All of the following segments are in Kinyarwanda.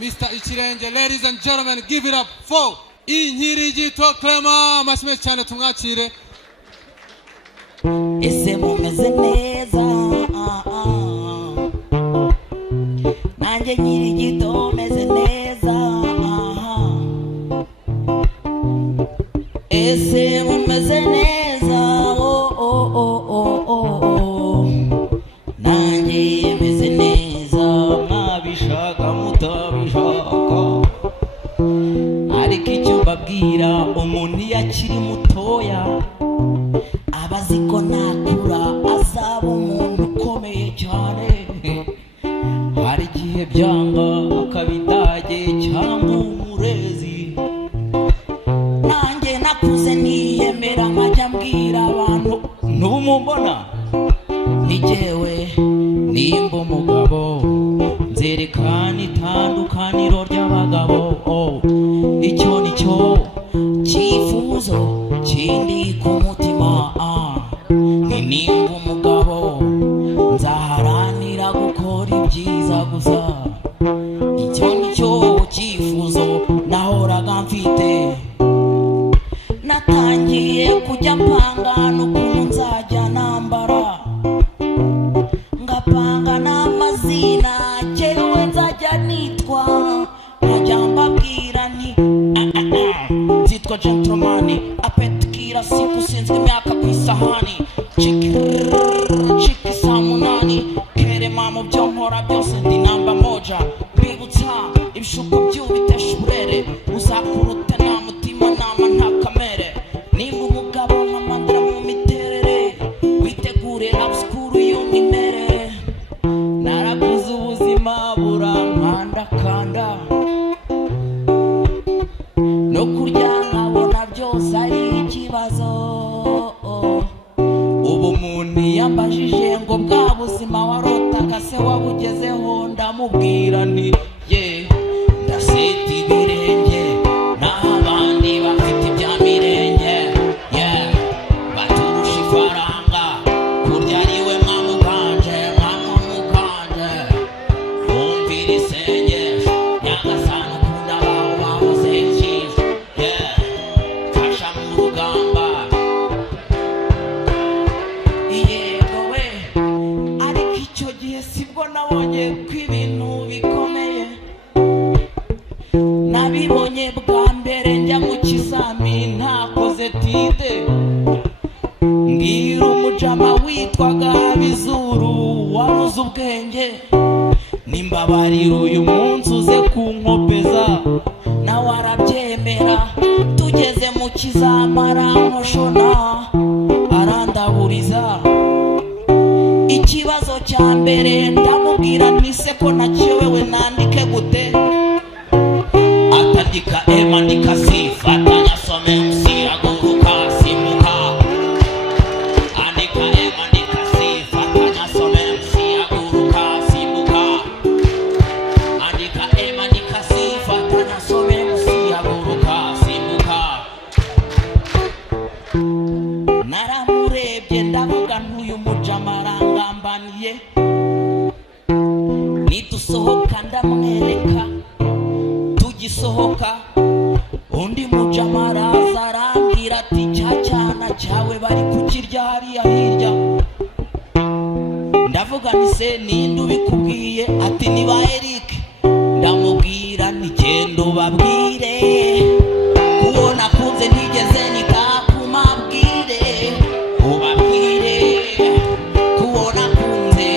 Mr. Ichirenge, ladies and gentlemen, give it up for Inyirigito Clement. Masime cyane tumwakire. Ese mumeze neza nanjye Nyirigito meze neza ese mumeze neza nanjye meze neza mwabishaka mutabishaka ariko icyo mbabwira umuntu iyo akiri mutoya abazi ko nakura azaba umuntu ukomeye cyane hari igihe byanga akabidage cyangwa umurezi nanjye nakuze niyemera nkajya mbwira abantu ntumumbona ni jyewe nimba umugabo nzerekana itandukaniro ry'abagabo icyo ni cyo cyifuzo kindi ku mutima ni nimba umugabo nzaharanira gukora ibyiza gusa icyo ni cyo cyifuzo nahoraga mfite natangiye kujya mpanga n'ukuntu nzajya nambara ngapanga n'amazina jyewe nzajya nitwa nkajya mbabwira nti nzitwa gentleman apetikira siku sinzwe imyaka ku isahani chiki saa munani kerema mu byo nkora byose ndi namba moja bibutsa ibishuko by'ubitesha uburere uzakurute nta mutima nama nta kamere nimba umugabo nkamandira mu miterere witegure abskuru y'umwimerere naraguze ubuzima burankandakanda no kurya nkabona byose ari ikibazo ubu umuntu yambajije ngo bwa buzima warotaga se wabugezeho ndamubwira nti ye ndaseta ibirenge naho abandi bafite ibya mirenge ye baturusha ifaranga kurya ariwe mwamuganje wumvira isengesho nyagasani ukunda abaho bahoze icyiza ye fasha mu rugamba yego we ariko icyo gihe sibwo nabonye ko ibintu bikomeye nabibonye bwa mbere njya mu kizamini ntakoze tide mbwira umujama witwaga Bizuru waruze ubwenge nimbabarira uyu munsi uze kunkopeza nawe arabyemera tugeze mu kizamara nkoshona arandaburiza ikibazo cya mbere ndamubwira nise ko nakiyobewe nandike gute atandika andika sifa atanyasome aguruka simuka andika andika sifa atanyasome aguruka simuka andika andika sifa atanyasome aguruka simuka naramurebye ndavuga ntuyu mujama arangambaniye nidusohoka ndamwereka tugisohoka undi mujama araza arambwira ati cya cyana cyawe bari kukirya hariya hirya ndavuga nti se ninde ubikubwiye ati ni ba Eric ndamubwira nti genda ubabwire kubona kunze ntigeze nikakumabwire ubabwire kubona kunze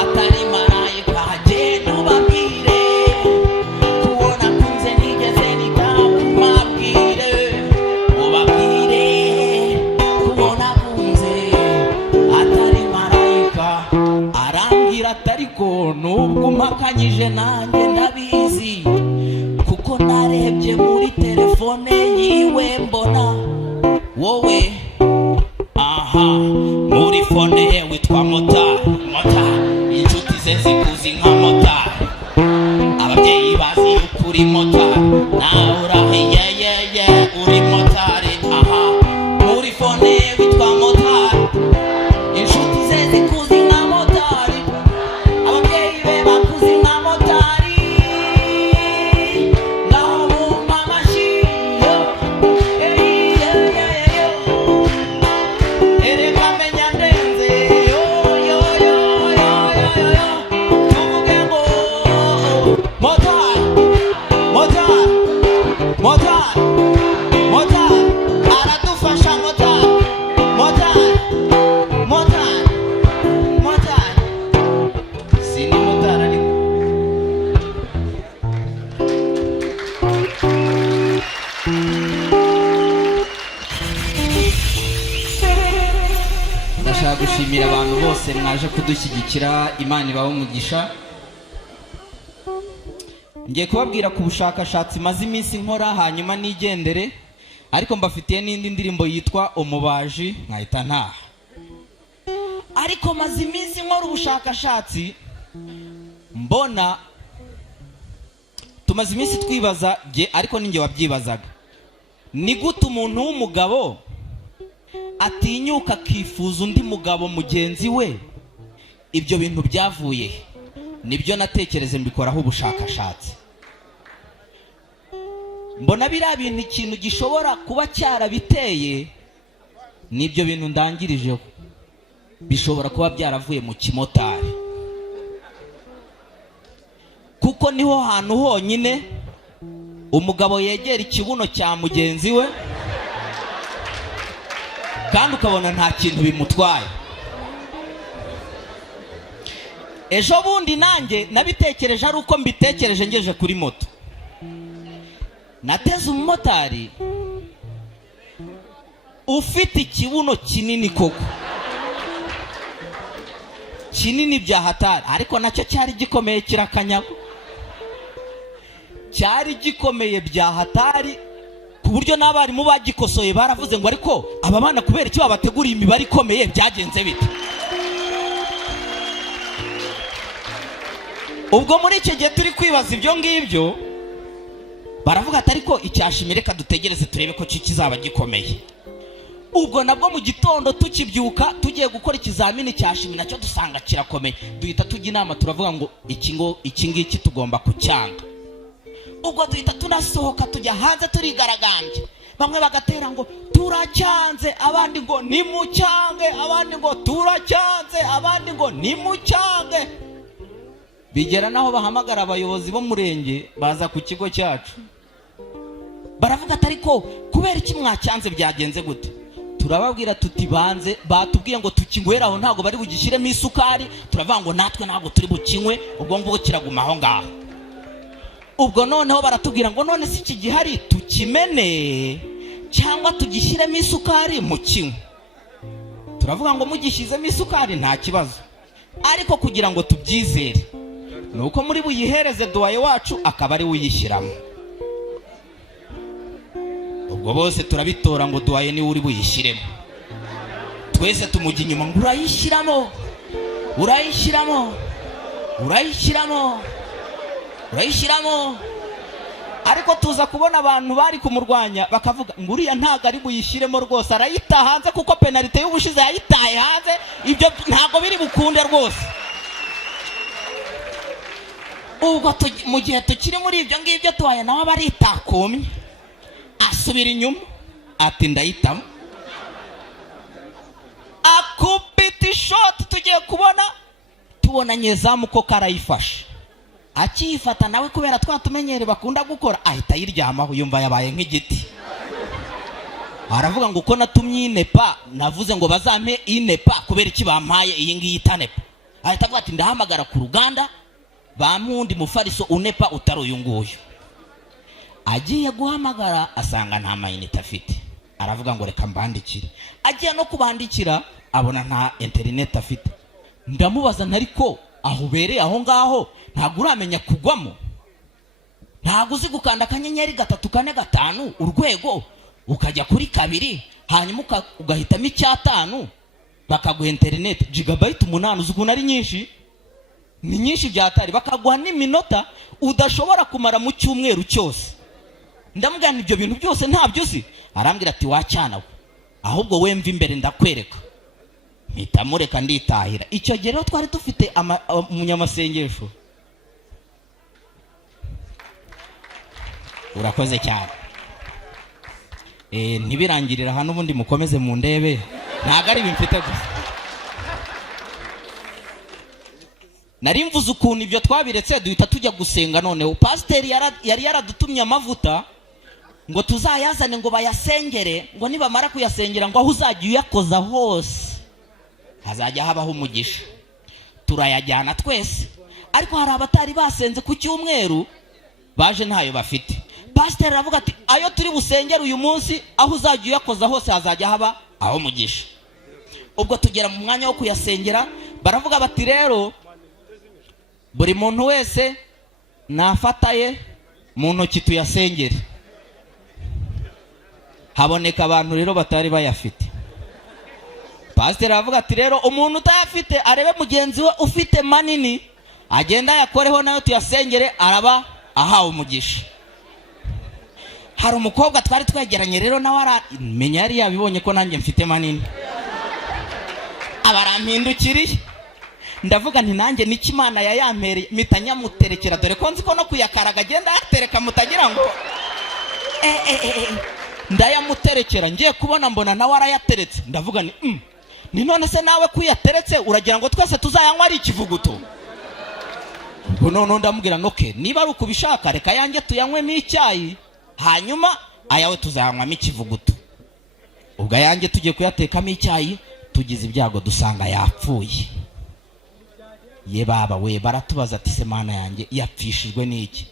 atari marayika genda ubabwire kubona kunze ntigeze nikakumabwire ubabwire kubona kunze atari marayika arambwira atariko nubwo umpakanyije nanjye ndabizi kuko narebye muri telefone yiwe mbona wowe muri fone ye witwa Mota inshuti ze zikuzi nka Mota ababyeyi bazi ukuri motari nawe urahiye yeye uri motari aha muri fone witwa motari inshuti ze zikuzi nka motari ababyeyi be bakuzi nka motari ngaho bumva amashyi erega menya ndenze tuvuge ngo motari motari motari motari aradufasha motari motari motari motari sindi motari ariko ndashaka gushimira abantu bose mwaje kudushyigikira. Imana ibahe umugisha. Ngiye kubabwira ku bushakashatsi maze iminsi nkora hanyuma nigendere, ariko mbafitiye n'indi ndirimbo yitwa Umubaji nkahita ntaha. Ariko maze iminsi nkora ubushakashatsi mbona tumaze iminsi twibaza ariko ninjye wabyibazaga, ni gute umuntu w'umugabo atinyuka akifuza undi mugabo mugenzi we? Ibyo bintu byavuye nibyo natekereze mbikoraho ubushakashatsi. Mbona biriya bintu ikintu gishobora kuba cyarabiteye nibyo bintu ndangirijeho, bishobora kuba byaravuye mu kimotari, kuko niho hantu honyine umugabo yegera ikibuno cya mugenzi we kandi ukabona nta kintu bimutwaye. Ejo bundi nanjye nabitekereje ari uko mbitekereje ngeje kuri moto. Nateze umumotari ufite ikibuno kinini koko, kinini bya hatari, ariko nacyo cyari gikomeye kirakanyago, cyari gikomeye bya hatari ku buryo n'abarimu bagikosoye baravuze ngo ariko aba bana kubera iki babateguriye imibare ikomeye byagenze bite? Ubwo muri icyo gihe turi kwibaza ibyo ngibyo, baravuga ati ariko icyashimire reka dutegereze turebe ko kizaba gikomeye. Ubwo nabwo mu gitondo tukibyuka tugiye gukora ikizamini cyashimire nacyo dusanga kirakomeye, duhita tujya inama turavuga ngo iki ngiki tugomba kucyanga. Ubwo duhita tunasohoka tujya hanze turigaragambye, bamwe bagatera ngo turacyanze, abandi ngo nimucyange, abandi ngo turacyanze, abandi ngo nimucyange. Bigera naho bahamagara abayobozi bo murenge baza ku kigo cyacu, baravuga ati ariko kubera iki mwacyanze byagenze gute? Turababwira tuti banze batubwiye ngo tukingwera aho ntago bari bugishyiremo isukari, turavuga ngo natwe ntago turi bukinywe, ubwo ngubu kiraguma aho ngaho. Ubwo noneho baratubwira ngo none si iki gihari tukimene cyangwa tugishyiremo isukari mu kinywe. Turavuga ngo mugishyizemo isukari nta kibazo, ariko kugira ngo tubyizere nuko muri buyihereze duwaye wacu akaba ari uyishyiramo. Ubwo bose turabitora ngo duwaye ni uri buyishyiremo, twese tumujya inyuma ngo urayishyiramo urayishyiramo urayishyiramo urayishyiramo. Ariko tuza kubona abantu bari kumurwanya bakavuga ngo uriya ntago ari buyishyiremo rwose, arayita hanze kuko penalite y'ubushize yayitaye hanze, ibyo ntago biri bukunde rwose. Ubwo mu gihe tukiri muri ibyo ngibyo duwaye nawe baritakomye, asubira inyuma ati ndayitamo, akubita ishoti. Tugiye tubona nyezamu ko karayifashe, akiyifata nawe kubera twatumenyere bakunda gukora ahita yiryamaho, yumva yabaye nk'igiti. Aravuga ngo uko natumye inepa navuze ngo bazampe inepa kubera iki bampaye iyi ngiyi itanepa. Ahita avuga ati ndahamagara ku ruganda bamundi mufariso unepa utari uyu nguyu. Agiye guhamagara asanga nta mayinite afite, aravuga ngo reka mbandikire. Agiye no kubandikira abona nta internet afite. Ndamubaza ntariko aho ubereye aho ngaho ntago uramenya kugwamo, ntago uzi gukanda akanyenyeri 345 urwego ukajya kuri 2 hanyuma ugahitamo 5 bakaguha internet gigabyte 8 uzi ukuntu ari nyinshi. ni nyinshi byatari, bakaguha n'iminota udashobora kumara mu cyumweru cyose. Ndamubwira ibyo bintu byose ntabyo uzi. Arambwira ati wacyana, ahubwo we mva imbere ndakwereka. Mpita mureka nditahira. Icyo gihe rero twari dufite umunyamasengesho. Urakoze cyane. Ntibirangirira hano, ubundi mukomeze mu ndebe, ntago ari bimfite gusa. Nari mvuze ukuntu ibyo twabiretse duhita tujya gusenga. Noneho pasiteri yari yaradutumye amavuta ngo tuzayazane ngo bayasengere, ngo nibamara kuyasengera ngo aho uzajya uyakoza hose hazajya habaho umugisha. Turayajyana twese, ariko hari abatari basenze ku cyumweru baje ntayo bafite. Pasiteri aravuga ati ayo turi busengere uyu munsi aho uzajya uyakoza hose hazajya haba aho umugisha. Ubwo tugera mu mwanya wo kuyasengera, baravuga bati rero buri muntu wese nafataye mu ntoki tuyasengere. Haboneka abantu rero batari bayafite. Pasiteri aravuga ati rero umuntu utayafite arebe mugenzi we ufite manini, agenda yakoreho nayo tuyasengere, araba ahawe umugisha. Hari umukobwa twari twegeranye rero nawe aramenya, yari yabibonye ko nanjye mfite manini, abarampindukiriye. Ndavuga nti nanjye niki Imana yayampereye, mpita nyamuterekera, dore ko nzi ko no kuyakaraga agenda yatereka mutagira ngo ndayamuterekera. Ngiye kubona mbona nawe arayateretse. Ndavuga ni none se nawe kuyateretse uragira ngo twese tuzayanywa ari ikivuguto? Ubwo none ndamubwira noke, niba ari ukubishaka reka yanjye tuyanywemo icyayi, hanyuma ayawe tuzayanywamo ikivuguto. Ubwo yanjye tugiye kuyatekamo icyayi, tugize ibyago dusanga yapfuye. Ye baba we, baratubaza ati se Mana yanjye yapfishijwe n'iki?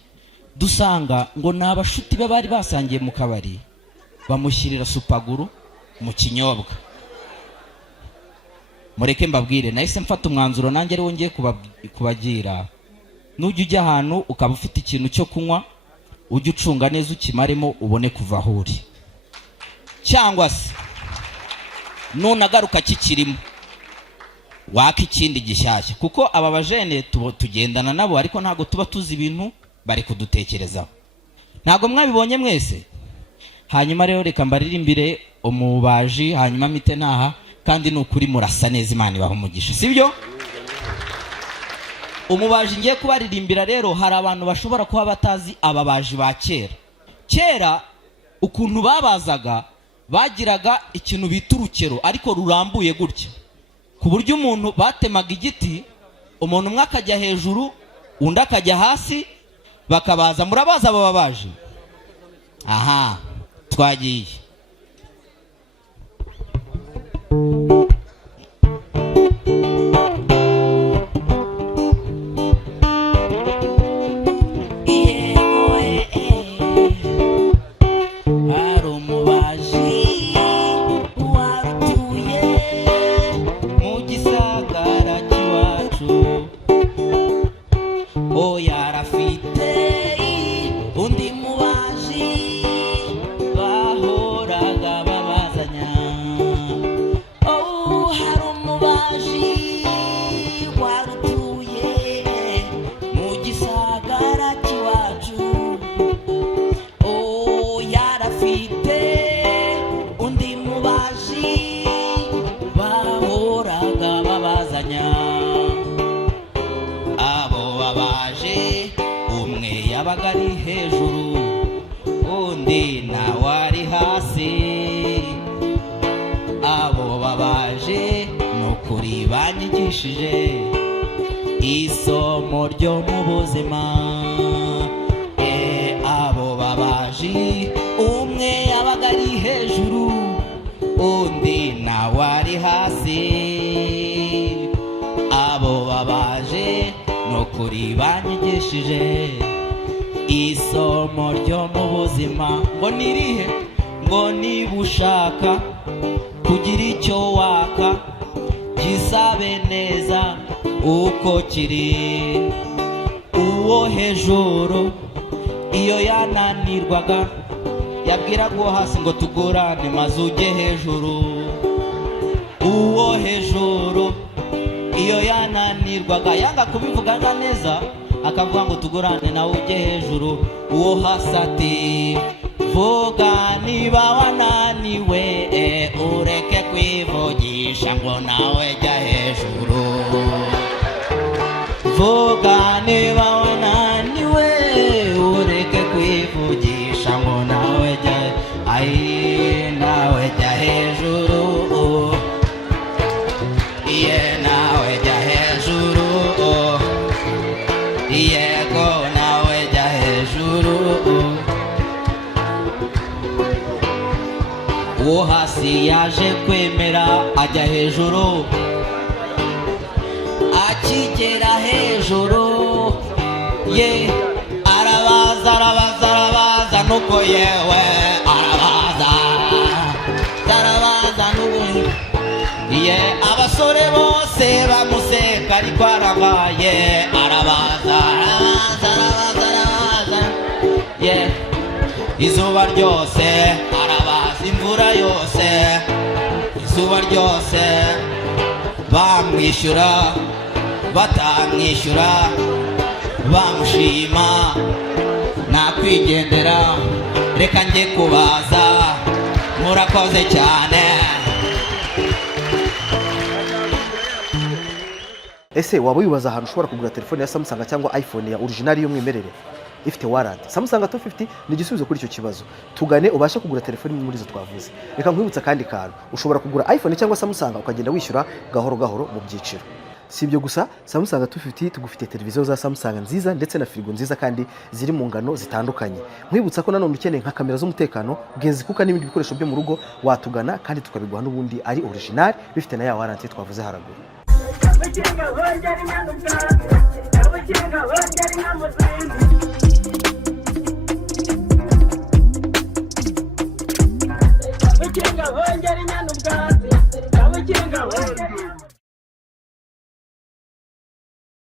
Dusanga ngo n'abashuti be bari basangiye mu kabari bamushyirira supaguru mu kinyobwa. Mureke mbabwire, nahise mfata umwanzuro nanjye ari wongeye kubagira, nujya ujya ahantu ukaba ufite ikintu cyo kunywa, ujye ucunga neza ukimaremo ubone kuva aho uri, cyangwa se nunagaruka kikirimo waka ikindi gishyashya, kuko aba bajene tugendana nabo ariko ntago tuba tuzi ibintu bari kudutekerezaho. Ntago mwabibonye mwese? Hanyuma rero reka mbaririmbire umubaji, hanyuma mite ntaha, kandi nukuri murasa neza, Imana ibaha umugisha, sibyo? Umubaji ngiye kubaririmbira rero, hari abantu bashobora kuba batazi ababaji ba kera. Kera ukuntu babazaga, bagiraga ikintu bita urukero ariko rurambuye gutya, ku buryo umuntu batemaga igiti, umuntu umwe akajya hejuru undi akajya hasi, bakabaza. Murabaza abo babaji? Aha, twagiye. Abagari hejuru undi nawari hasi, abo babaje nukuri banyigishije isomo ryo mu buzima. Abo babaji, umwe abagari hejuru undi nawari hasi, abo babaje nukuri banyigishije isomo ryo mu buzima. Ngo nirihe? Ngo niba ushaka kugira icyo waka, gisabe neza uko kiri. Uwo hejuru iyo yananirwaga yabwiraga uwo hasi ngo tugorane maze ujye hejuru. Uwo hejuru iyo yananirwaga yanga kubivugaga neza akavuga ngo tugurane nawe ujye hejuru, uwo hasi ati vuga niba wananiwe ureke kwivugisha ngo nawe jya hejuru, vuga niba wananiwe ureke kwivugisha ngo nawe jya nawe jya hejuru, nawe jya hejuru, yego nawe jya hejuru. Uwo hasi yaje kwemera ajya hejuru, akigera hejuru ye arabaza nuko yewe arabaza nuko ye abasore bose bamuseka ariko arabaye arabaza ye izuba ryose arabaza, imvura yose, izuba ryose, bamwishyura batamwishyura, bamushima nakwigendera, reka njye kubaza, murakoze cyane. Ese waba wibaza ahantu ushobora kugura telefone ya Samsung cyangwa iPhone ya original y'umwimerere ifite warranty? Samsung 250 ni igisubizo kuri icyo kibazo. Tugane ubashe kugura telefone muri izo twavuze. Reka nkwibutsa kandi kantu, ushobora kugura iPhone cyangwa Samsung ukagenda wishyura gahoro gahoro mu byiciro. Si ibyo gusa, Samsung 250 tugufite televiziyo za Samsung nziza ndetse na firigo nziza kandi ziri mu ngano zitandukanye. Nkwibutsa ko nanone ukeneye nka kamera z'umutekano, genzi kuka n'ibindi bikoresho byo mu rugo watugana kandi tukabiguha n'ubundi ari original bifite na ya warranty twavuze haraguru. Kabukinga hongera inyana ubwatsi, kabukinga hongera